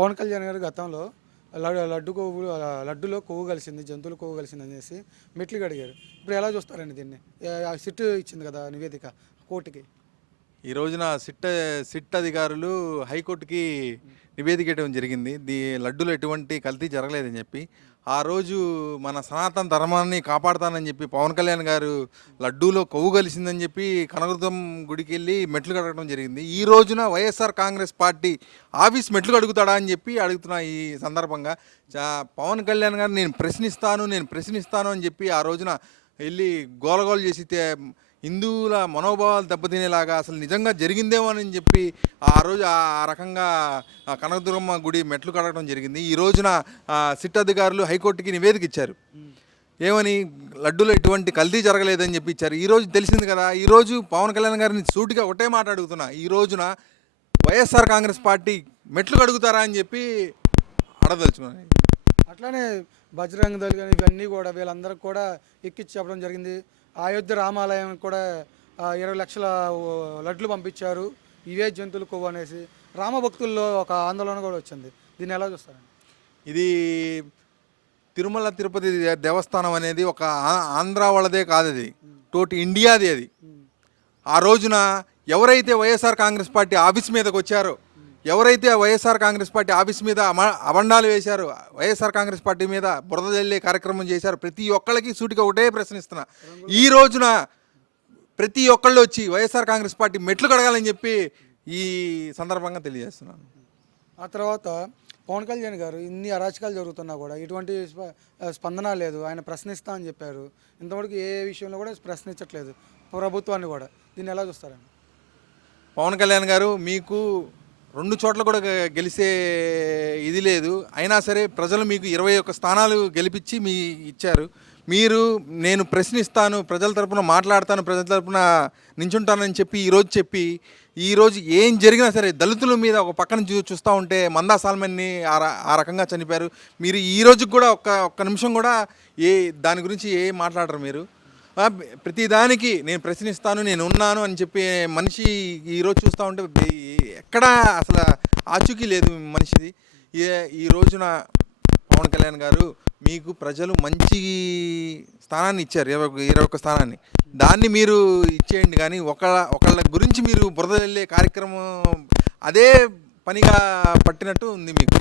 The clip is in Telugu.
పవన్ కళ్యాణ్ గారు గతంలో లడ్డులో కొవ్వు కలిసింది, జంతువులు కొవ్వు కలిసింది అనేసి మెట్లు అడిగారు. ఇప్పుడు ఎలా చూస్తారండి దీన్ని? సిట్ ఇచ్చింది కదా నివేదిక కోర్టుకి. ఈ రోజున సిట్ అధికారులు హైకోర్టుకి నివేదిక ఇవ్వడం జరిగింది. లడ్డూలో ఎటువంటి కల్తీ జరగలేదని చెప్పి. ఆ రోజు మన సనాతన ధర్మాన్ని కాపాడుతానని చెప్పి పవన్ కళ్యాణ్ గారు లడ్డూలో కొవ్వు కలిసిందని చెప్పి కనకదుర్గం గుడికి వెళ్ళి మెట్లు కడగడం జరిగింది. ఈ రోజున వైఎస్ఆర్ కాంగ్రెస్ పార్టీ ఆఫీస్ మెట్లు కడుగుతాడా అని చెప్పి అడుగుతున్నా. ఈ సందర్భంగా పవన్ కళ్యాణ్ గారు నేను ప్రశ్నిస్తాను అని చెప్పి ఆ రోజున వెళ్ళి గోలగోలు చేసి హిందువుల మనోభావాలు దెబ్బతినేలాగా అసలు నిజంగా జరిగిందేమో అని చెప్పి ఆ రోజు ఆ రకంగా కనకదుర్గమ్మ గుడి మెట్లు కడగడం జరిగింది. ఈ రోజున సిట్ అధికారులు హైకోర్టుకి నివేదిక ఇచ్చారు. ఏమని? లడ్డూలో ఎటువంటి కల్తీ జరగలేదని చెప్పి ఇచ్చారు. ఈరోజు తెలిసింది కదా. ఈరోజు పవన్ కళ్యాణ్ గారిని సూటిగా ఒకటే మాట అడుగుతున్నా. ఈ రోజున వైఎస్ఆర్ కాంగ్రెస్ పార్టీ మెట్లు కడుగుతారా అని చెప్పి అడగదలుచుకున్నాను. అట్లానే బజరంగ దళ్ కానీ ఇవన్నీ కూడా వీళ్ళందరికీ కూడా ఎక్కించి చెప్పడం జరిగింది. అయోధ్య రామాలయం కూడా 20 లక్షల లడ్లు పంపించారు, ఇవే జంతువులు కొవ్వు అనేసి రామభక్తుల్లో ఒక ఆందోళన కూడా వచ్చింది. దీన్ని ఎలా చూస్తారండి? ఇది తిరుమల తిరుపతి దేవస్థానం అనేది ఒక ఆంధ్ర వాళ్ళదే కాదు, అది టోటల్ ఇండియాది. అది ఆ రోజున ఎవరైతే వైఎస్ఆర్ కాంగ్రెస్ పార్టీ ఆఫీస్ మీదకి వచ్చారో, ఎవరైతే వైఎస్ఆర్ కాంగ్రెస్ పార్టీ ఆఫీస్ మీద అబండాలు వేశారు, వైఎస్ఆర్ కాంగ్రెస్ పార్టీ మీద బురద జల్లే కార్యక్రమం చేశారు, ప్రతి ఒక్కళ్ళకి సూటిగా ఒకటే ప్రశ్నిస్తున్నా. ఈ రోజున ప్రతి ఒక్కళ్ళు వచ్చి వైఎస్ఆర్ కాంగ్రెస్ పార్టీ మెట్లు కడగాలని చెప్పి ఈ సందర్భంగా తెలియజేస్తున్నాను. ఆ తర్వాత పవన్ కళ్యాణ్ గారు ఇన్ని అరాచకాలు జరుగుతున్నా కూడా ఎటువంటి స్పందన లేదు. ఆయన ప్రశ్నిస్తా అని చెప్పారు. ఇంతవరకు ఏ విషయంలో కూడా ప్రశ్నించట్లేదు ప్రభుత్వాన్ని కూడా. దీన్ని ఎలా చూస్తారండి? పవన్ కళ్యాణ్ గారు మీకు 2 చోట్ల కూడా గెలిచే ఇది లేదు. అయినా సరే ప్రజలు మీకు 21 స్థానాలు గెలిపించి ఇచ్చారు. మీరు నేను ప్రశ్నిస్తాను, ప్రజల తరపున మాట్లాడతాను, ప్రజల తరపున నించుంటానని చెప్పి ఈరోజు ఏం జరిగినా సరే దళితుల మీద ఒక పక్కన చూస్తూ ఉంటే మందా సాల్మన్ని ఆ రకంగా చనిపోయారు. మీరు ఈ రోజుకి కూడా ఒక్క నిమిషం కూడా దాని గురించి ఏం మాట్లాడరు. మీరు ప్రతిదానికి నేను ప్రశ్నిస్తాను, నేను ఉన్నాను అని చెప్పి మనిషి ఈరోజు చూస్తూ ఉంటే ఎక్కడా అసలు ఆచూకీ లేదు మనిషిది. ఈ రోజున పవన్ కళ్యాణ్ గారు మీకు ప్రజలు మంచి స్థానాన్ని ఇచ్చారు, 21 స్థానాన్ని. దాన్ని మీరు ఇచ్చేయండి. కానీ ఒకళ్ళ గురించి మీరు బురద వెళ్ళే కార్యక్రమం అదే పనిగా పట్టినట్టు ఉంది మీకు.